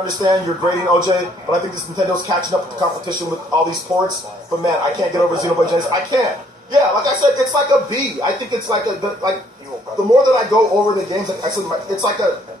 understand you're grading OJ, but I think this Nintendo's catching up with the competition with all these ports. But man, I can't get over Xenoblade Genesis. I can't. Yeah, like I said, it's like a B. I think it's like the more that I go over the games, like I said,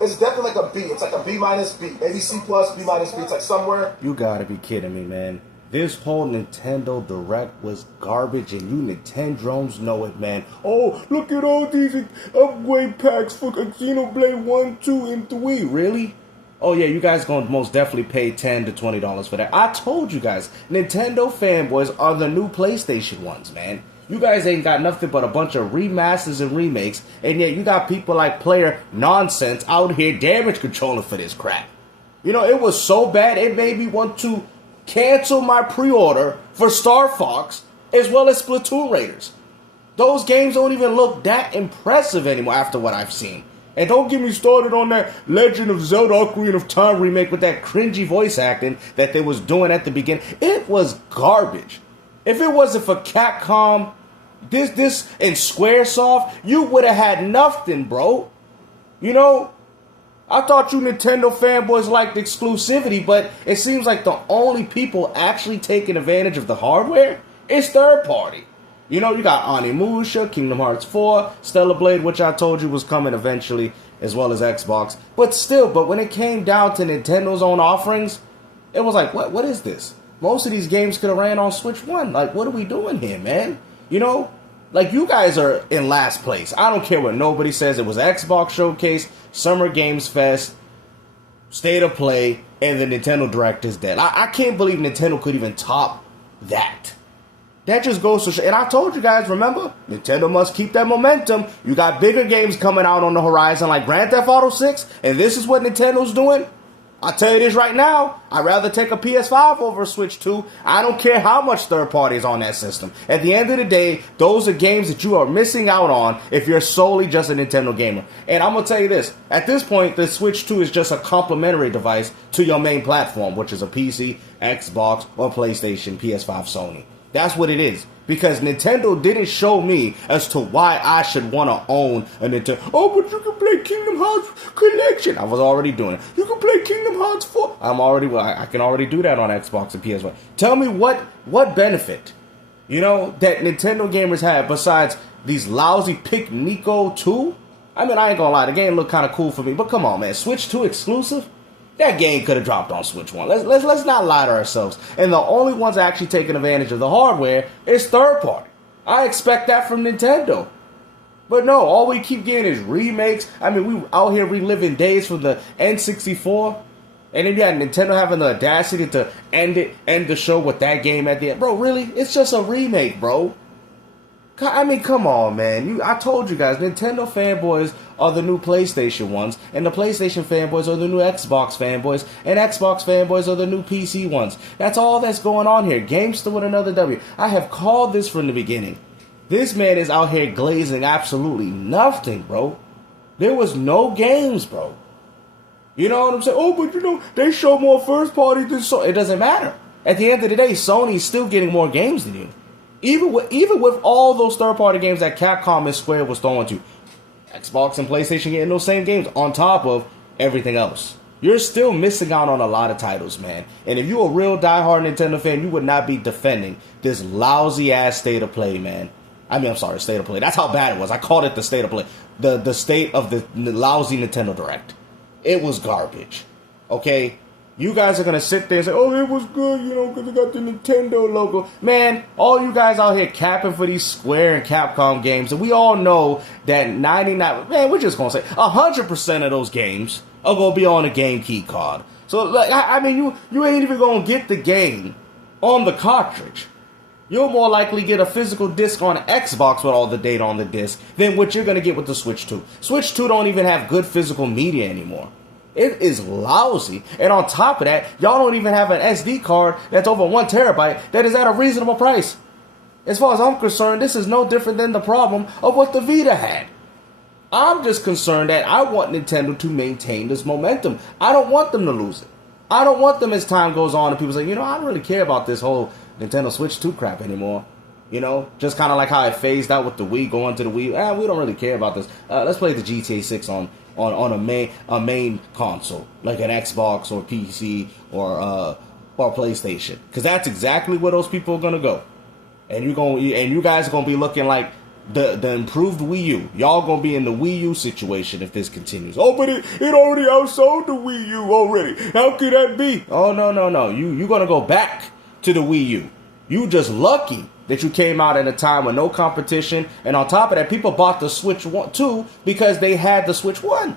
it's definitely like a B. It's like a B minus B, maybe C plus, B minus B. It's like somewhere. You gotta be kidding me, man. This whole Nintendo Direct was garbage, and you Nintendrons know it, man. Oh, look at all these upgrade packs for Xenoblade 1, 2, and 3. Really? Oh yeah, you guys gonna most definitely pay $10 to $20 for that. I told you guys, Nintendo fanboys are the new PlayStation ones, man. You guys ain't got nothing but a bunch of remasters and remakes, and yet you got people like PlayerEssence out here damage controlling for this crap. You know, it was so bad, it made me want to cancel my pre-order for Star Fox as well as Splatoon Raiders. Those games don't even look that impressive anymore after what I've seen. And don't get me started on that Legend of Zelda Ocarina of Time remake with that cringy voice acting that they was doing at the beginning. It was garbage. If it wasn't for Capcom, this and Squaresoft, you would have had nothing, bro. You know, I thought you Nintendo fanboys liked exclusivity, but it seems like the only people actually taking advantage of the hardware is third party. You know, you got Onimusha, Kingdom Hearts 4, Stellar Blade, which I told you was coming eventually, as well as Xbox. But when it came down to Nintendo's own offerings, it was like, what is this? Most of these games could have ran on Switch 1. Like, what are we doing here, man? You know, like, you guys are in last place. I don't care what nobody says. It was Xbox Showcase, Summer Games Fest, State of Play, and the Nintendo Direct is dead. I can't believe Nintendo could even top that. That just goes to show. And I told you guys, remember? Nintendo must keep that momentum. You got bigger games coming out on the horizon like Grand Theft Auto 6, and this is what Nintendo's doing? I'll tell you this right now. I'd rather take a PS5 over a Switch 2. I don't care how much third party is on that system. At the end of the day, those are games that you are missing out on if you're solely just a Nintendo gamer. And I'm going to tell you this. At this point, the Switch 2 is just a complementary device to your main platform, which is a PC, Xbox, or PlayStation, PS5, Sony. That's what it is. Because Nintendo didn't show me as to why I should want to own a Nintendo. Oh, but you can play Kingdom Hearts Collection. I was already doing it. You can play Kingdom Hearts 4. I can already do that on Xbox and PS1. Tell me what benefit, you know, that Nintendo gamers have besides these lousy Pick Nico 2? I mean, I ain't gonna lie. The game looked kind of cool for me. But come on, man. Switch 2 exclusive? That game could have dropped on Switch 1. Let's not lie to ourselves. And the only ones actually taking advantage of the hardware is third party. I expect that from Nintendo. But no, all we keep getting is remakes. I mean, we out here reliving days from the N64. And then you had Nintendo having the audacity to end the show with that game at the end. Bro, really? It's just a remake, bro. I mean, come on, man. I told you guys, Nintendo fanboys are the new PlayStation ones, and the PlayStation fanboys are the new Xbox fanboys, and Xbox fanboys are the new PC ones. That's all that's going on here. Gamester with another W. I have called this from the beginning. This man is out here glazing absolutely nothing, bro. There was no games, bro. You know what I'm saying? Oh, but you know, they show more first party than Sony. It doesn't matter. At the end of the day, Sony's still getting more games than you. Even with all those third-party games that Capcom and Square was throwing to, Xbox and PlayStation getting those same games on top of everything else. You're still missing out on a lot of titles, man. And if you're a real diehard Nintendo fan, you would not be defending this lousy-ass State of Play, man. State of Play. That's how bad it was. I called it the State of Play. The state of the lousy Nintendo Direct. It was garbage. Okay? You guys are going to sit there and say, oh, it was good, you know, because it got the Nintendo logo. Man, all you guys out here capping for these Square and Capcom games, and we all know that 99, man, we're just going to say 100% of those games are going to be on a game key card. So, like, I mean, you ain't even going to get the game on the cartridge. You'll more likely get a physical disc on Xbox with all the data on the disc than what you're going to get with the Switch 2. Switch 2 don't even have good physical media anymore. It is lousy. And on top of that, y'all don't even have an SD card that's over 1 terabyte that is at a reasonable price. As far as I'm concerned, this is no different than the problem of what the Vita had. I'm just concerned that I want Nintendo to maintain this momentum. I don't want them to lose it. I don't want them as time goes on and people say, you know, I don't really care about this whole Nintendo Switch 2 crap anymore. You know, just kind of like how it phased out with the Wii, going to the Wii. We don't really care about this. Let's play the GTA 6 on on a main console like an Xbox or PC or PlayStation, because that's exactly where those people are gonna go, and you guys are gonna be looking like the improved Wii U. Y'all gonna be in the Wii U situation if this continues. Oh, but it already outsold the Wii U already. How could that be? Oh, no. You gonna go back to the Wii U. You just lucky that you came out at a time with no competition, and on top of that, people bought the Switch 2 because they had the Switch 1.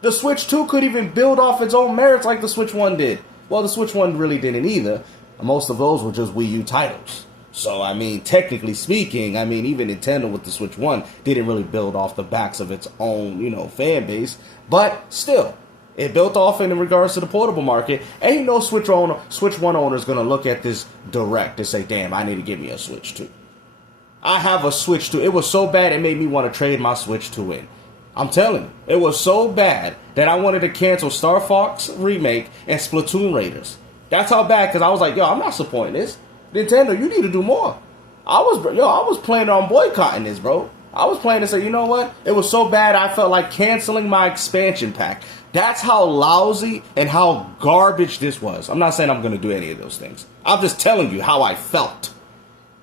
The Switch 2 could even build off its own merits like the Switch 1 did. Well, the Switch 1 really didn't either. Most of those were just Wii U titles. So, I mean, technically speaking, I mean, even Nintendo with the Switch 1 didn't really build off the backs of its own, fan base. But still, it built off in regards to the portable market. Ain't no Switch 1 owner is going to look at this direct and say, damn, I need to get me a Switch 2. I have a Switch 2. It was so bad it made me want to trade my Switch 2 in. I'm telling you, it was so bad that I wanted to cancel Star Fox Remake and Splatoon Raiders. That's how bad, because I was like, yo, I'm not supporting this. Nintendo, you need to do more. I was planning on boycotting this, bro. I was planning to say, you know what? It was so bad I felt like canceling my expansion pack. That's how lousy and how garbage this was. I'm not saying I'm going to do any of those things. I'm just telling you how I felt.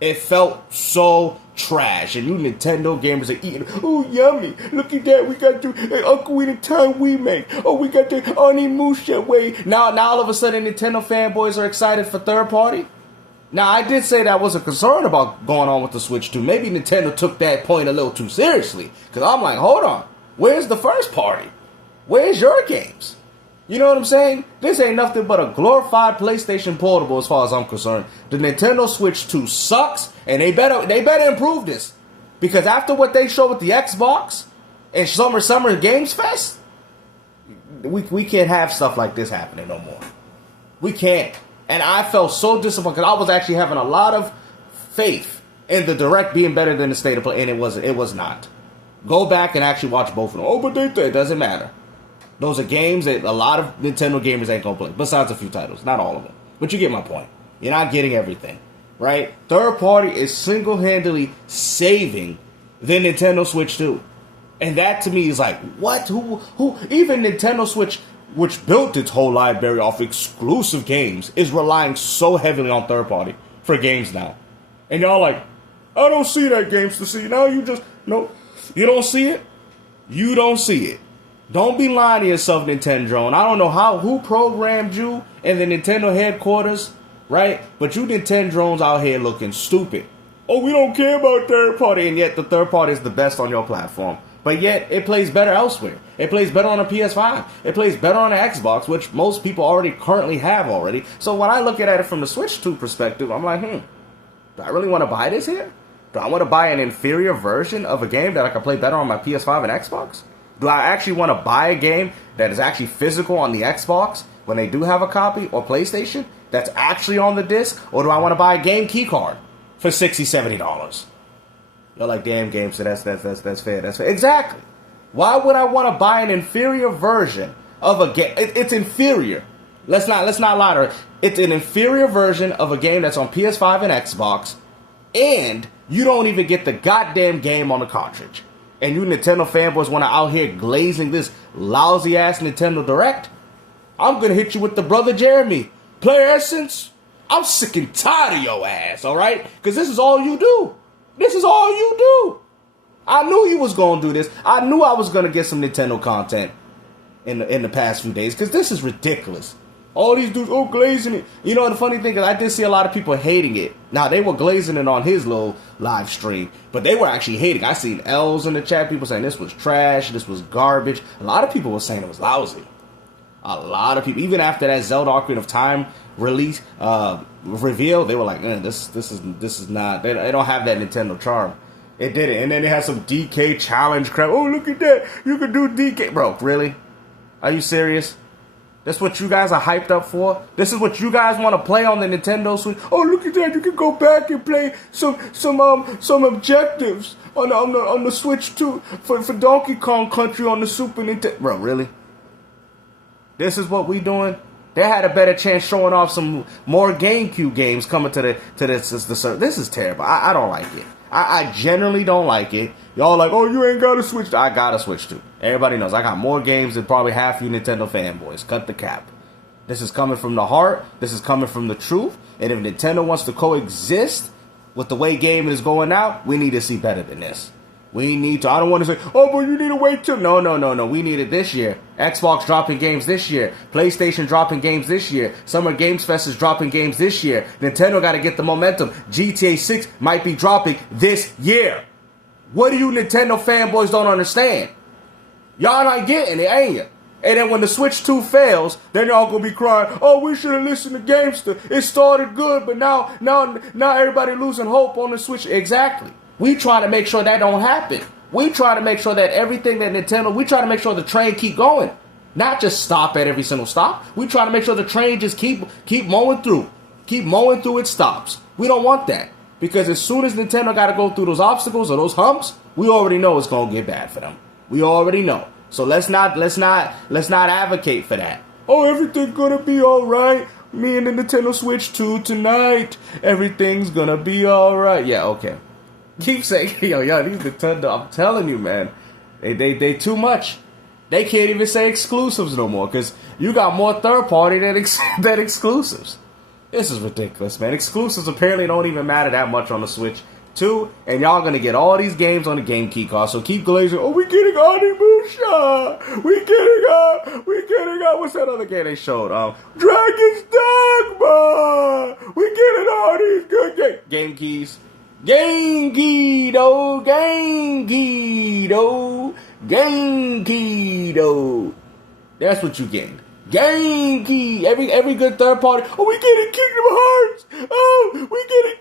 It felt so trash. And you Nintendo gamers are eating. Oh, yummy. Look at that. We got the Uncle in Time remake. Oh, we got the Onimusha way. Now all of a sudden Nintendo fanboys are excited for third party. Now, I did say that I wasn't concerned about going on with the Switch 2. Maybe Nintendo took that point a little too seriously. Because I'm like, hold on. Where's the first party? Where's your games? You know what I'm saying? This ain't nothing but a glorified PlayStation Portable as far as I'm concerned. The Nintendo Switch 2 sucks, and they better improve this. Because after what they showed with the Xbox and Summer Games Fest, we can't have stuff like this happening no more. We can't. And I felt so disappointed because I was actually having a lot of faith in the Direct being better than the State of Play, and it was not. Go back and actually watch both of them. Oh, but it doesn't matter. Those are games that a lot of Nintendo gamers ain't gonna play, besides a few titles. Not all of them. But you get my point. You're not getting everything, right? Third party is single-handedly saving the Nintendo Switch 2. And that to me is like, what? Who? Even Nintendo Switch, which built its whole library off exclusive games, is relying so heavily on third party for games now. And y'all like, I don't see that games to see. Now you don't see it? You don't see it. Don't be lying to yourself, Nintendo. I don't know who programmed you in the Nintendo headquarters, right? But you Nintendo out here looking stupid. Oh, we don't care about third party, and yet the third party is the best on your platform. But yet, it plays better elsewhere. It plays better on a PS5. It plays better on an Xbox, which most people currently have already. So when I look at it from the Switch 2 perspective, I'm like, do I really want to buy this here? Do I want to buy an inferior version of a game that I can play better on my PS5 and Xbox? Do I actually want to buy a game that is actually physical on the Xbox when they do have a copy, or PlayStation that's actually on the disc? Or do I want to buy a game key card for $60, $70? You're like, damn, game, so that's fair. That's fair. Exactly. Why would I want to buy an inferior version of a game? It's inferior. Let's not lie to it. It's an inferior version of a game that's on PS5 and Xbox, and you don't even get the goddamn game on the cartridge. And you Nintendo fanboys want to out here glazing this lousy ass Nintendo Direct? I'm gonna hit you with the brother Jeremy. PlayerEssence, I'm sick and tired of your ass, alright? Because this is all you do. This is all you do. I knew you was gonna do this. I knew I was gonna get some Nintendo content in the past few days, because this is ridiculous. All these dudes, glazing it. You know, the funny thing is I did see a lot of people hating it. Now, they were glazing it on his little live stream, but they were actually hating. I seen L's in the chat, people saying this was trash, this was garbage. A lot of people were saying it was lousy. A lot of people, even after that Zelda Ocarina of Time release, reveal, they were like, this is not, they don't have that Nintendo charm. It didn't. And then they had some DK challenge crap. Oh, look at that. You can do DK. Bro, really? Are you serious? That's what you guys are hyped up for? This is what you guys want to play on the Nintendo Switch? Oh, look at that. You can go back and play some objectives on the Switch 2 for Donkey Kong Country on the Super Nintendo. Bro, really? This is what we doing? They had a better chance showing off some more GameCube games coming to this. This is terrible. I don't like it. I generally don't like it, Y'all like, oh, you ain't got to Switch 2. I got a Switch 2. Everybody knows I got more games than probably half you Nintendo fanboys. Cut the cap. This is coming from the heart. This is coming from the truth. And if Nintendo wants to coexist with the way gaming is going out, we need to see better than this. We need to, I don't want to say, oh, but you need to wait till, no. We need it this year. Xbox dropping games this year. PlayStation dropping games this year. Summer Games Fest is dropping games this year. Nintendo got to get the momentum. GTA 6 might be dropping this year. What do you Nintendo fanboys don't understand? Y'all not getting it, ain't you? And then when the Switch 2 fails, then y'all gonna be crying, oh, we should have listened to Gamester. It started good, but now everybody losing hope on the Switch. Exactly. We try to make sure that don't happen. We try to make sure that everything that Nintendo, we try to make sure the train keep going. Not just stop at every single stop. We try to make sure the train just keep mowing through. Keep mowing through its stops. We don't want that. Because as soon as Nintendo got to go through those obstacles or those humps, we already know it's going to get bad for them. We already know. So let's not advocate for that. Oh, everything's going to be all right. Me and the Nintendo Switch 2 tonight. Everything's going to be all right. Yeah, okay. Keep saying, yo, these Nintendo, I'm telling you, man, they too much. They can't even say exclusives no more because you got more third party than exclusives. This is ridiculous, man. Exclusives apparently don't even matter that much on the Switch 2, and y'all gonna get all these games on the Game Key card. So keep glazing. Oh, we getting Onimusha. We getting what's that other game they showed? Dragon's Dogma. We getting all these good game keys. Game key though. That's what you getting. Game key. Every good third party. Oh, we getting Kingdom Hearts. Oh, we getting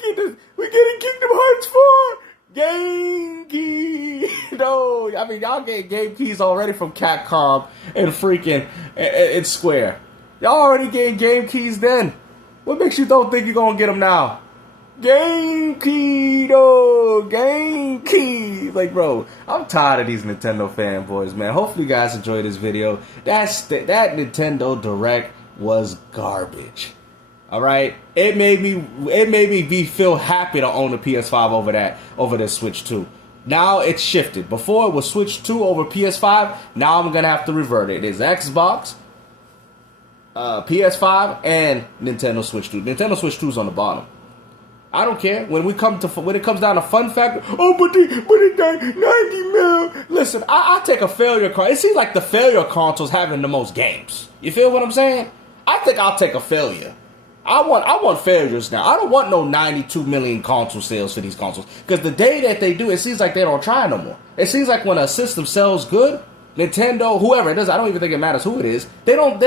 Kingdom Hearts 4. Game key. No, I mean y'all get game keys already from Capcom and freaking and Square. Y'all already getting game keys then. What makes you don't think you're gonna get them now? Game key, though. Game key. Like, bro, I'm tired of these Nintendo fanboys, man. Hopefully you guys enjoyed this video. That Nintendo Direct was garbage. All right? It made me feel happy to own a PS5 over this Switch 2. Now it's shifted. Before it was Switch 2 over PS5. Now I'm going to have to revert it. It's Xbox, PS5, and Nintendo Switch 2. Nintendo Switch 2 is on the bottom. I don't care. When it comes down to fun factor, oh, but it got 90 mil. Listen, I take a failure console. It seems like the failure console's having the most games. You feel what I'm saying? I think I'll take a failure. I want failures now. I don't want no 92 million console sales for these consoles. Because the day that they do, it seems like they don't try no more. It seems like when a system sells good, Nintendo, whoever it is, I don't even think it matters who it is, they don't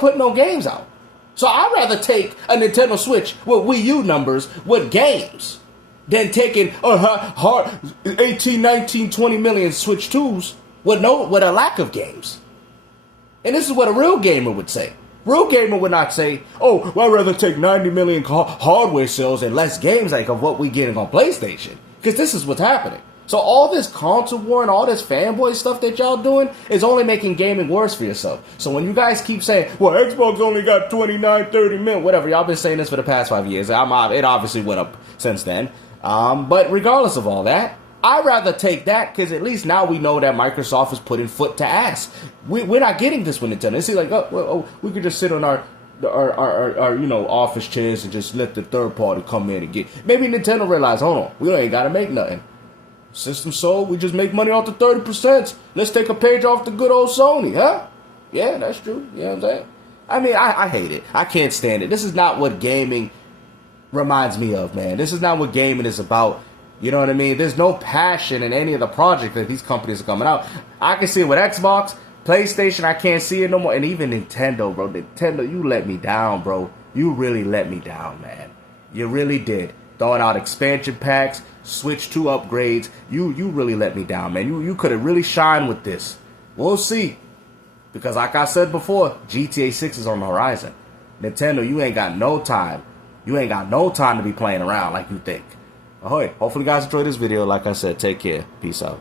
put no games out. So I'd rather take a Nintendo Switch with Wii U numbers with games than taking 18, 19, 20 million Switch 2s with a lack of games. And this is what a real gamer would say. Real gamer would not say, oh, well, I'd rather take 90 million hardware sales and less games like of what we getting on PlayStation. Because this is what's happening. So all this console war and all this fanboy stuff that y'all doing is only making gaming worse for yourself. So when you guys keep saying, well, Xbox only got 29, 30 mil, whatever, y'all been saying this for the past 5 years. It obviously went up since then. But regardless of all that, I'd rather take that because at least now we know that Microsoft is putting foot to ass. We're not getting this with Nintendo. It's like, we could just sit on our office chairs and just let the third party come in and get. Maybe Nintendo realize, hold on, we ain't got to make nothing. System sold, we just make money off the 30%. Let's take a page off the good old Sony, huh? Yeah, that's true. You know what I'm saying? I mean, I hate it. I can't stand it. This is not what gaming reminds me of, man. This is not what gaming is about. You know what I mean? There's no passion in any of the projects that these companies are coming out. I can see it with Xbox, PlayStation, I can't see it no more. And even Nintendo, bro. Nintendo, you let me down, bro. You really let me down, man. You really did. Throwing out expansion packs, Switch 2 upgrades. You really let me down, man. You could have really shined with this. We'll see. Because like I said before, GTA 6 is on the horizon. Nintendo, you ain't got no time. You ain't got no time to be playing around like you think. Ahoy. Hopefully you guys enjoyed this video. Like I said, take care. Peace out.